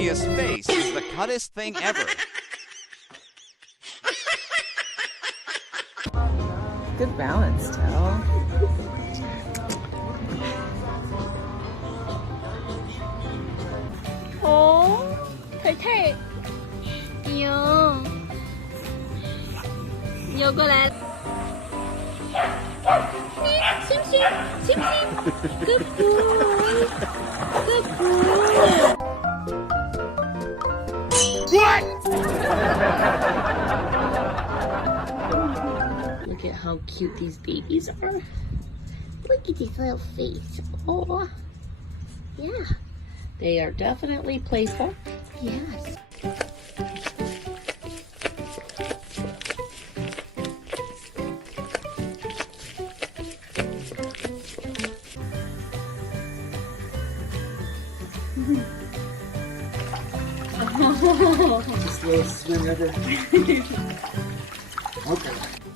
serious face is the cuttest thing ever. Good balance, Tell. 어, 탈탈. 이요. 이거来. 심, 심, 심, 심. Good boy. Good boy. What? Look at how cute these babies are. Look at this little face. Oh, yeah. They are definitely playful. Yes. Just a little swim over. Okay.